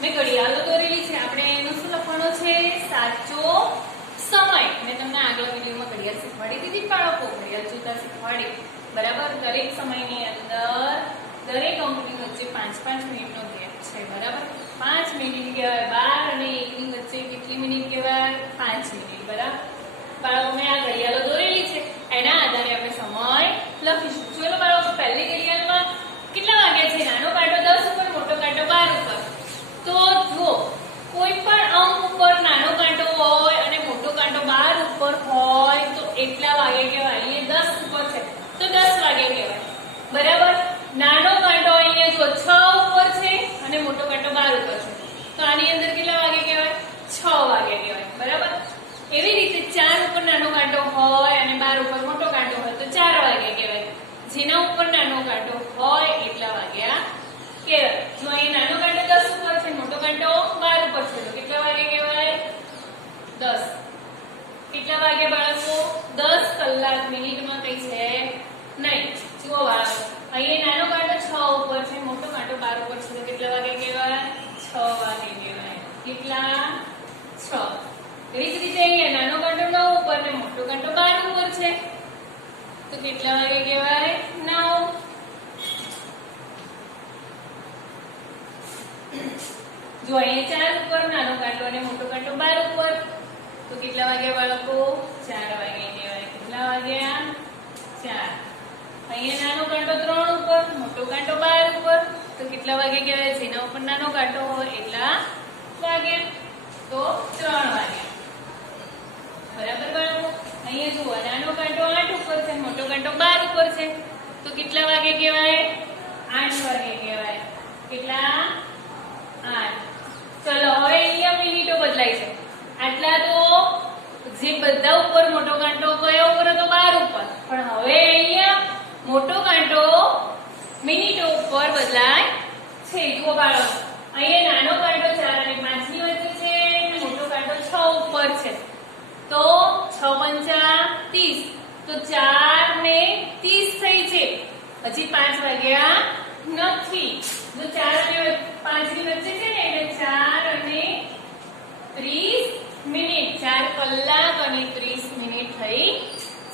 મેં ઘડિયાળો દોરેલી છે, આપણે એનો શું લખવાનો છે? સાચો સમય. મેં તમને આગલા વિડીયોમાં ઘડિયાળ શીખવાડી દીધી, બાળકો ઘડિયાળ જોતા શીખવાડી, બરાબર. દરેક સમયની અંદર દરેક અંકની વચ્ચે 5-5 મિનિટનો ગેપ છે, બરાબર. 5 મિનિટ કહેવાય. 12 અને 1 ની વચ્ચે કેટલી મિનિટ કહેવાય? 5 મિનિટ, બરાબર. બાળકો મેં આ ઘડિયાળો દોરેલી છે, એના આધારે આપણે સમય લખીશું. ચલો બાળકો, પહેલી ઘડિયાળમાં કેટલા વાગ્યા છે? નાનો કાંટો 10 ઉપર, મોટો કાંટો 12 ઉપર. તો જો કોઈ પણ અંક ઉપર નાનો કાંટો હોય અને મોટો કાંટો 12 ઉપર હોય તો એટલા વાગે કહેવાય. અહીંયા 10 ઉપર છે તો 10 વાગે કહેવાય, બરાબર. નાનો કાંટો અહીંયા જો 6 ઉપર છે અને મોટો કાંટો 12 ઉપર છે તો આની અંદર કેટલા વાગે કહેવાય? 6 વાગે કહેવાય, બરાબર. એવી રીતે 4 ઉપર નાનો કાંટો હોય અને 12 ઉપર મોટો કાંટો હોય તો 4 વાગે કહેવાય. જેના ઉપર નાનો કાંટો હોય એટલા વાગ્યા કહેવાય. જો અહીં નાનો કાંટો 10 ઉપર છે, મોટો કાંટો 12 ઉપર છે તો કેટલા વાગે કહેવાય? 10. કેટલા વાગે બાળકો? 10 કલાક. મિનિટમાં કઈ છે નહીં. જુઓ બાળકો, અહીંયા નાનો કાંટો 6 ઉપર છે, મોટો કાંટો 12 ઉપર છે તો કેટલા વાગે કહેવાય? 6 વાગે કહેવાય. કેટલા? 6. એવી જ રીતે અહીંયા નાનો કાંટો 9 ઉપર ને મોટો કાંટો 12 ઉપર છે તો કેટલા વાગે કહેવાય? 9. જો અહીંયા 4 ઉપર નાનો કાંટો અને મોટો કાંટો 12 ઉપર તો કેટલા વાગ્યા બાળકો? 4 વાગે કહેવાય. કેટલા વાગ્યા? 4. અહીંયા નાનો કાંટો 3 ઉપર, મોટો કાંટો 12 ઉપર તો કેટલા વાગે કહેવાય? જેના ઉપર નાનો કાંટો હોય એટલા વાગે તો 3 વાગ્યા, બરાબર બાળકો. અહીંયા જુઓ, નાનો કાંટો 8 ઉપર છે, મોટો કાંટો 12 ઉપર છે તો કેટલા વાગે કહેવાય? 8 વાગે કહેવાય. કેટલા? 8. ચલો હવે અહીંયા મિનિટો બદલાય છે. આટલા તો જે બધા ઉપર મોટો કાંટો કયો ઉપર હતો? 12 ઉપર. પણ હવે અહીંયા મોટો કાંટો મિનિટો ઉપર બદલાય છે. જુઓ બાળકો, અહીંયા નાનો કાંટો 4 અને 5 ની વચ્ચે છે અને મોટો કાંટો 6 ઉપર છે તો 6 પંચા 30 તો 4 ને 30 થઈ છે. હજી 5 વાગ્યા નથી. જો 4 અને 5 ની વચ્ચે છે ને એટલે 4 અને 30 મિનિટ, 4 કલાક અને 30 મિનિટ થઈ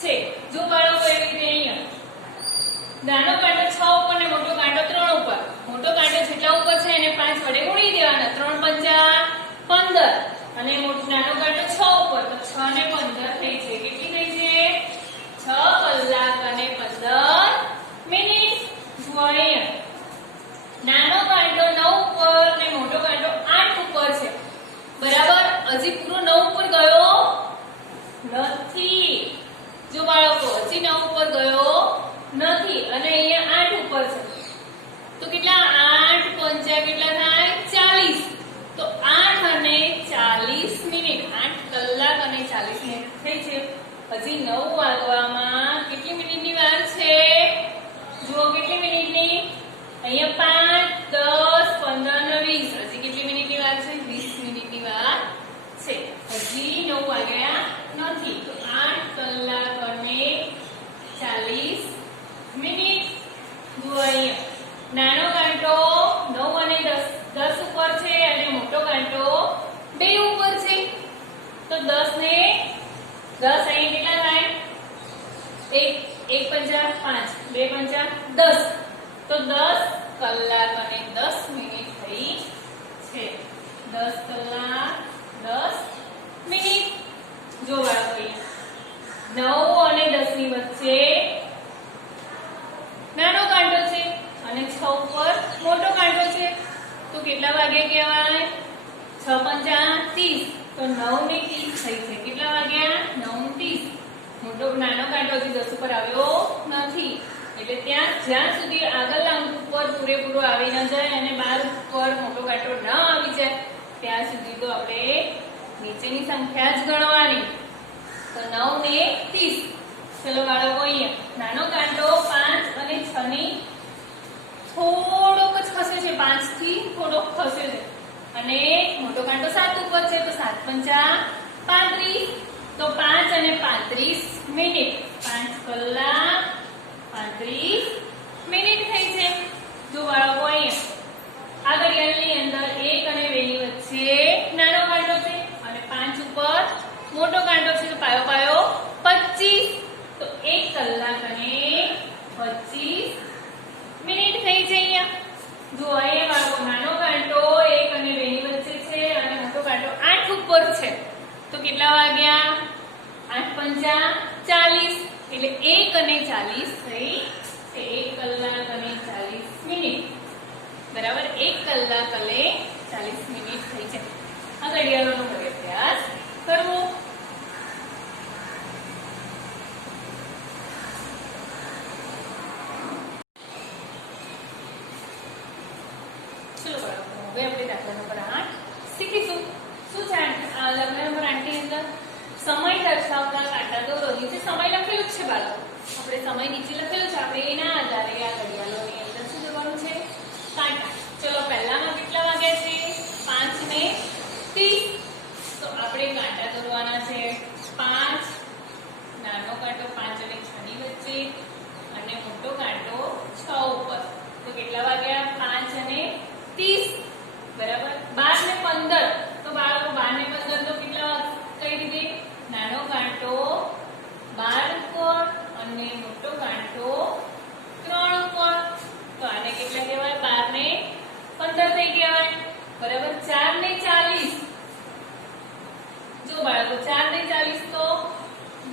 છે. જો બાળકો એવી રીતે અહીંયા નાનો કાંટો 6 ઉપર ને મોટો કાંટો 3 ઉપર. મોટો કાંટો જેટલા ઉપર છે એને 5 વડે ગુણી દેવાના. 3 પંચા 15 અને નાનો કાંટો 6 ઉપર તો 6 ને 15 થઈ છે. કેટલી થઈ છે? 6 કલાક અને 15 મિનિટ. જુઓ અહીંયા નાનો કાંટો 9 ઉપર ને મોટો કાંટો 8 ઉપર છે, બરાબર. હજી પૂરો 9 ઉપર ગયો નથી. જો બાળકો, હજી 9 ઉપર ગયો નથી અને અહીંયા 8 ઉપર છે તો કેટલા? 8 પંચા કેટલા થાય? 40. તો 8 અને 40 મિનિટ, 8 કલાક અને 40 મિનિટ થઈ છે. હજી 9 વાગવામાં કેટલી મિનિટની વાર છે? જુઓ કેટલી મિનિટની? અહીંયા 5, 10, 15 અને 20. હજી કેટલી મિનિટની વાર છે? 20 મિનિટની વાર છે. હજી 9 વાગ્યા નથી તો 8 કલાક અને 40 મિનિટ. જુઓ અહીંયા નાનો કાંટો 9 અને 10 ઉપર છે અને મોટો કાંટો 2 ઉપર છે તો 10 ને 10 અહીં કેટલા થાય? 1 પંચા 5, 2 પંચા 10 તો 10 કલાક અને 10 મિનિટ થઈ છે. 10 કલાક 10 મિનિટ. જો બાળકો, 9 અને 10 ની વચ્ચે નાનો કાંટો છે અને 6 ઉપર મોટો કાંટો છે તો કેટલા વાગે કહેવાય? 6 પંચા 30 તો 9 ને 30 થઈ છે. કેટલા વાગ્યા? 9 ને 30. મોટો નાનો કાંટો હજી 10 ઉપર આવ્યો નથી એટલે જ્યાં સુધી આગળના અંક ઉપર પૂરેપૂરો આવી ન જાય અને 12 ઉપર મોટો કાંટો ન આવી જાય ત્યાં સુધી તો આપણે નીચેની સંખ્યા જ ગણવાની. તો 9 ને 30. ચલો બાળકો, અહીંયા નાનો કાંટો 5 અને 6 ની થોડોક જ ખસે છે, 5 થી થોડોક ખસે છે અને મોટો કાંટો 7 ઉપર છે તો 7 પંચા 35 તો 5 અને 35 મિનિટ. 5 કલાક 35 મિનિટ થઈ છે. જો બાળકો, અહીંયા આ ઘડિયાળની અંદર 1 અને 40 એટલે 1 અને 40 થઈ છે. 1 કલાક અને 40 મિનિટ બરાબર. 1 કલાક અને 40 મિનિટ થઈ છે. આ ઘડિયાળોનો ઘરે અભ્યાસ કરવો. ચલો બાળકો, હવે આપણે દાખલા નંબર 8 શીખીશું. શું છે દાખલા નંબર 8 ની અંદર? સમય દર્શાવતા કાંટા દોરો. નીચે સમય લખેલું જ છે બાળકો. આપણે સમય નીચે લખેલું છે. આપણે એના આધારે આ ઘડિયાળોની અંદર શું દોરવાનું છે? કાંટા. ચલો પહેલામાં કેટલા વાગ્યા છે? 5:30. તો આપણે કાંટા દોરવાના છે 5. નાનો કાંટો 5 અને 6 ની વચ્ચે અને મોટો કાંટો 6 ઉપર. તો કેટલા વાગ્યા? 5:30 બરાબર. 12 ને 15. તો બાળકો 12 ને 15 તો કેટલા કઈ રીતે? નાનો કાંટો 12 ઉપર અને મોટો કાંટો 3 ઉપર. તો આને કેટલા કહેવાય? 12 ને 15 થઈ કહેવાય બરાબર. 4 ને 40. જો બાળકો 4 ને 40 તો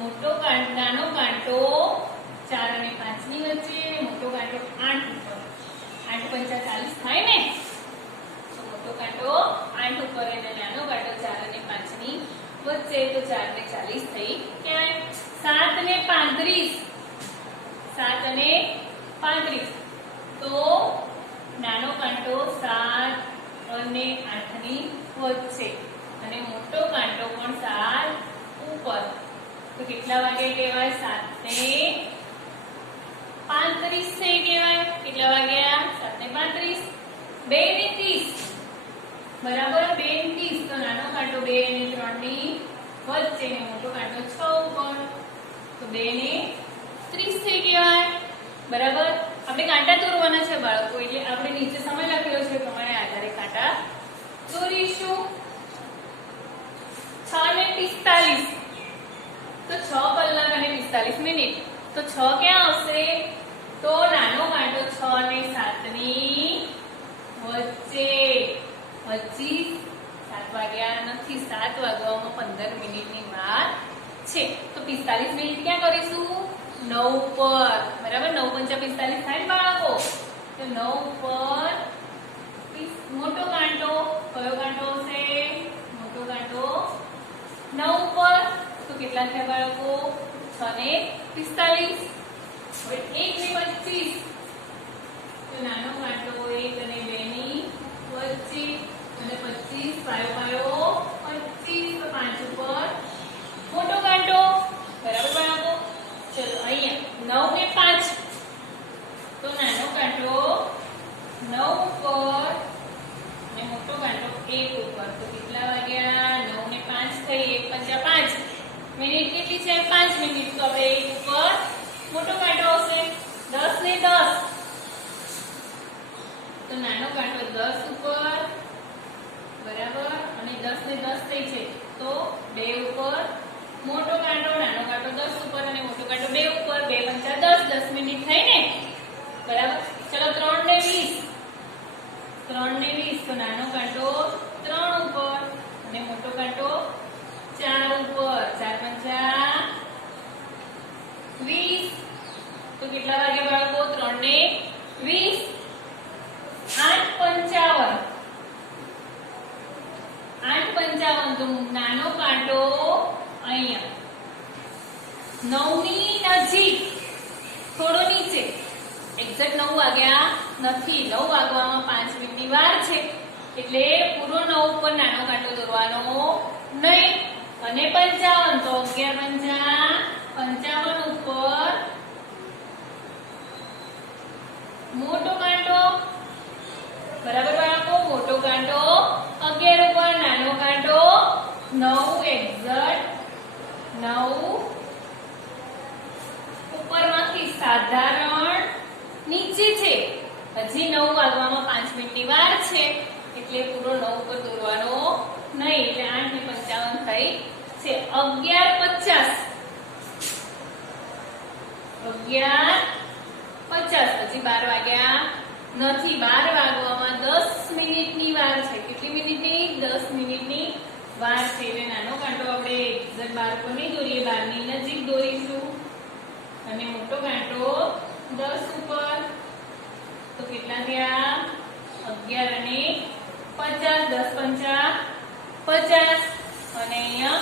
મોટો કાંટો નાનો કાંટો 4 અને 5 ની વચ્ચે, મોટો કાંટો 8 ઉપર. 8 પંચા 40 થાય ને. તો મોટો કાંટો 8 ઉપર અને નાનો કાંટો 4 અને 5 ની વચ્ચે. તો 4 ને 40 થઈ ક્યાંય? 7 ને 35. 7 અને 35. તો નાનો કાંટો 7 અને 8 ની વચ્ચે અને મોટો કાંટો પણ 7 ઉપર. તો કેટલા વાગે કહેવાય? 7 ને 35 થઈ કહેવાય. કેટલા વાગ્યા? 7 ને 35. 2 ને 30 બરાબર. 2 ને 30. તો નાનો કાંટો 2 અને 3 ની વચ્ચે ને મોટો કાંટો 6 ઉપર. તો 2 ને 30 થઈ કહેવાય બરાબર. આપણે કાંટા દોરવાના છે બાળકો, એટલે આપણે નીચે સમય લખેલો છે પ્રમાણે આધારે કાંટા દોરીશું. 6 ને 45. તો 6 કલાક અને 45 મિનિટ. તો 6 ક્યાં આવશે? તો નાનો કાંટો 6 અને 7 ની વચ્ચે. હજી 7 વાગ્યા નથી. 7 વાગવામાં 15 મિનિટની વાર છે. તો 45 મિનિટ ક્યાં કરીશું? 9 ઉપર બરાબર. 9 પંચા 45 થાય બાળકો. તો 9 ઉપર મોટો કાંટો કયો કાંટો હશે? મોટો કાંટો 9 ઉપર. તો કેટલા થયા બાળકો? 6 ને 45. હવે 1 ને 25. તો નાનો કાંટો 1 અને 2 ની વચ્ચે અને 25 પાયો પાયો 25. તો 5 ઉપર મોટો કાંટો બરાબર બાળકો. ચલો અહીંયા 9 ને 5. તો નાનો કાંટો 9 ઉપર અને મોટો કાંટો 1 ઉપર. તો કેટલા વાગ્યા? 9 ને 5 થઈ. 1 પંચા 5. મિનિટ કેટલી છે? 5 મિનિટ. તો આપણે 1 ઉપર મોટો કાંટો આવશે. 10 ને 10. તો નાનો કાંટો 10 ઉપર બરાબર અને 10 ને 10 થઈ છે. તો 2 ઉપર મોટો કાંટો, નાનો કાંટો 10 ઉપર અને મોટો કાંટો 2 ઉપર. 2 પંચા 10. 10 મિનિટ થઈ ને બરાબર. ચલો 3 ને 20. 3 ને 20. તો નાનો કાંટો 3 ઉપર અને મોટો કાંટો 4 ઉપર. 4 પંચા 20. તો કેટલા વાગે બાળકો? 3 ને 20. 8:55. 8:55. તો નાનો કાંટો અહીંયા 9 ની નજીક, થોડો નીચે. એક્ઝેક્ટ 9 વાગ્યા નથી. 9 વાગવામાં 5 મિનિટની વાર છે. એટલે પૂરો 9 ઉપર નાનો કાંટો દોરવાનો નહીં. અને 55. તો 11 પંચા 55 ઉપર મોટો કાંટો બરાબર બાળકો. મોટો કાંટો 11 ઉપર, નાનો કાંટો 9 એક્ઝેક્ટ 9 ઉપર નથી, સાધારણ નીચે છે. હજી 9 વાગવામાં 5 મિનિટની વાર છે. એટલે પૂરો 9 ઉપર દોરવાનો નહીં. એટલે 8:55 થઈ છે. 11:50. 11:50. હજી 12 વાગ્યા નથી. 12 વાગવામાં 10 મિનિટની વાર છે. કેટલી મિનિટની? 10 મિનિટની વાર છે એટલે નાનો કાંટો આપણે એક્ઝેક્ટ 12 પર નહીં દોરીએ, 12 ની નજીક દોરીશું અને મોટો કાંટો 10 ઉપર. તો કેટલા થયા? 11 અને 50. 10 પંચા 50 અને અહીંયા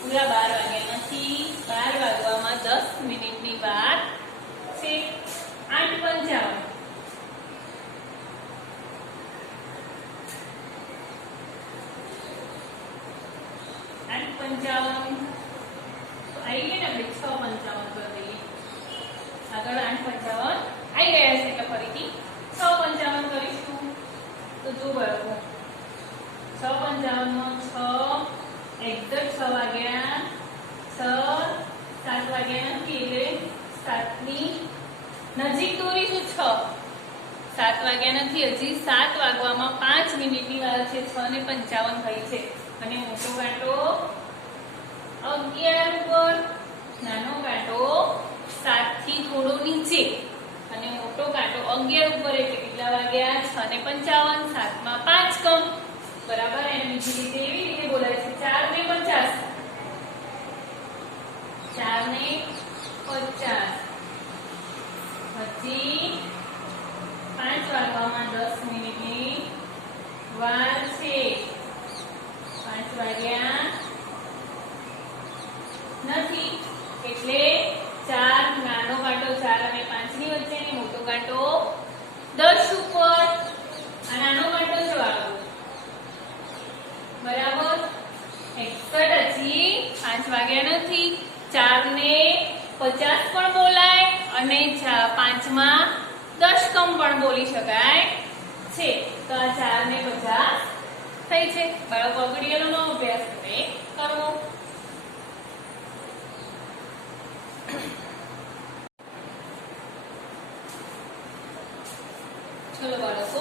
પૂરા 12 વાગ્યા નથી. 12 વાગવામાં 10 મિનિટની વાર છે. 8:55. 8:55 તો આવી ગયા ને આપણે 6:55 કરી દઈએ. આગળ 8:55 આવી ગયા છે એટલે ફરીથી 6:55 કરીશું. તો જો બાળકો 6:55 નો 6 એક્ઝેક્ટ 6 વાગ્યા 6 7 વાગ્યા નથી એટલે 7 ની નજીક દોરીશું. 7 વાગ્યા નથી, હજી 7 વાગવામાં 5 મિનિટની વાર છે. 6:55 થઈ છે અને મોટો કાંટો 11 ઉપર, નાનો કાંટો 7 થી થોડો નીચે અને મોટો કાંટો 11 ઉપર એટલે કેટલા વાગ્યા? 6:55. 7 માં 5 કમ બરાબર. એને બીજી રીતે એવી રીતે બોલાય છે 4:50. 4:50 હજી 5 વાગવામાં 10 મિનિટની વાર છે. 5 વાગ્યા નથી એટલે 4 નાનો કાંટો 4 અને 5 ની વચ્ચે અને મોટો કાંટો 10 ઉપર. આ નાનો કાંટો છે વાળો બરાબર. એક્ઝેક્ટ હજી 5 વાગ્યા નથી. 4:50 પણ બોલાય અને 5 માં 10 કમ પણ બોલી શકાય છે. તો આ 4:50 થઈ છે. બાળકો ઘડિયાળનો અભ્યાસ તમે કરવો. ચલો બાળકો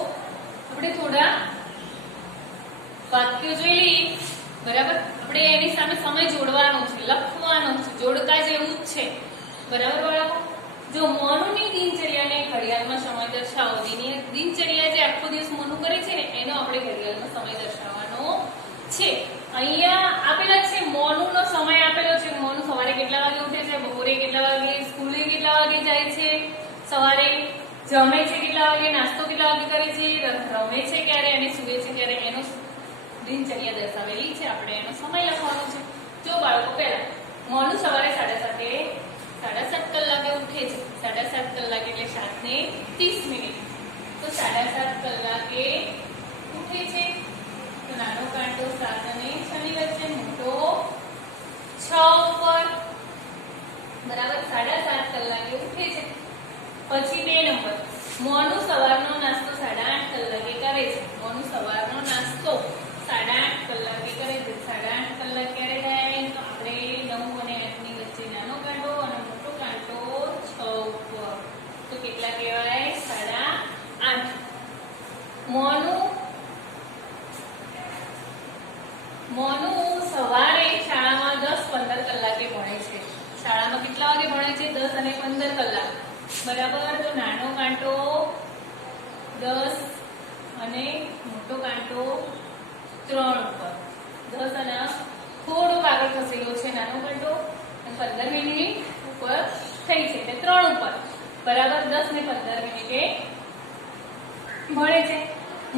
આપણે થોડા વાક્યો જોઈ લઈએ બરાબર. આપણે એની સામે સમય જોડવાનો છે, લખવાનો છે, જોડકા જેવું જ છે બરાબર બાળકો. જો મોનુની દિનચર્યાને ઘડિયાળમાં સમય દર્શાવો. દિનચર્યા જે આખો દિવસ મોનુ કરે છે ને એનો આપણે ઘડિયાળમાં સમય દર્શાવવાનો છે. અહીંયા આપેલા છે મોનુનો સમય આપેલો છે. મોનુ સવારે કેટલા વાગે ઉઠે છે, બપોરે કેટલા વાગે, સ્કૂલે કેટલા વાગે જાય છે, સવારે જમે છે કેટલા વાગે, નાસ્તો કેટલા વાગે કરે છે, રમે છે ક્યારે અને સૂવે છે ક્યારે, એનો દિનચર્યા દર્શાવેલી છે. આપણે એનો સમય લખવાનો છે. જો બાળકો પહેલા મોનુ સવારે 7:30 કલાકે ઉઠે છે. 7:30 કલાક એટલે 7:30. તો 7:30 કલાકે ઉઠે છે. તો નાનો કાંટો 7 અને 6 ની વચ્ચે, મોટો 6 ઉપર બરાબર. 7:30 કલાકે ઉઠે છે. પછી 2 નંબર મોનુ સવારનો નાસ્તો 8:30 કલાકે કરે છે. મોનુ સવારનો નાસ્તો 8:30 કલાકે કરે છે. 8:30 કલાક ક્યારે થાય? તો આપણે 9 અને 8 ની વચ્ચે નાનો કાંટો અને મોટો કાંટો 6 ઉપર. તો કેટલા કહેવાય? 8:30. મોનુ સવારે શાળામાં 10-15 કલાકે ભણે છે. શાળામાં કેટલા વાગે ભણે છે? 10 અને 15 કલાક બરાબર. તો નાનો કાંટો 10 અને મોટો કાંટો 3 ઉપર. 10 અને થોડુંક આગળ ખસેલો છે નાનો કાંટો અને 15 મિનિટ ઉપર થઈ છે એટલે 3 ઉપર બરાબર. 10 ને 15 મિનિટે ભણે છે.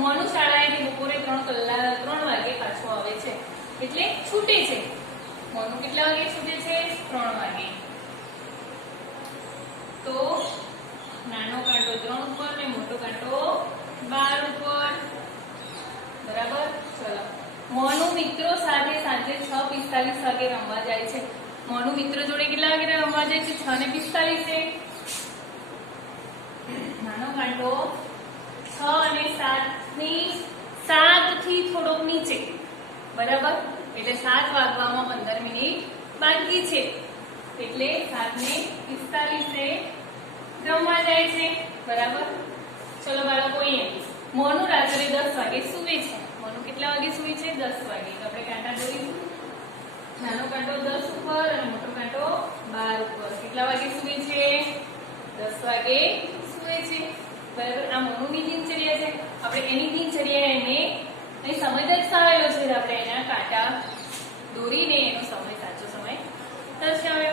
મોનુ શાળાએથી બપોરે 3 વાગે પાછો આવે છે એટલે છૂટે છે. મોનુ કેટલા વાગે છૂટે છે? 3 વાગે. તો નાનો કાંટો 3 ઉપર ને મોટો કાંટો 12 ઉપર બરાબર. ચલો મોનુ મિત્રો સાથે સાંજે 6:45 વાગે રમવા જાય છે. મોનુ મિત્રો જોડે કેટલા વાગે રમવા જાય છે? 6:45. નાનો કાંટો 6 અને 7 થી થોડોક નીચે બરાબર. એટલે 7 વાગવામાં 15 મિનિટ બાકી છે એટલે 7:45 રમવા જાય છે બરાબર. ચલો બાળકો અહીંયા મોનુ રાત્રે 10 વાગે સૂવે છે. મોનુ કેટલા વાગે સૂવે છે? 10 વાગે. તો આપણે કાંટા દોરીશું. નાનો કાંટો 10 ઉપર અને મોટો કાંટો 12 ઉપર. કેટલા વાગે સૂવે છે? 10 વાગે સૂવે છે બરાબર. આ મોનુની દિનચર્યા છે. આપણે એની દિનચર્યા એને અહીં સમય દર્શાવેલો છે આપણે એના કાંટા દોરીને એનો સમય સાચો સમય દર્શાવેલો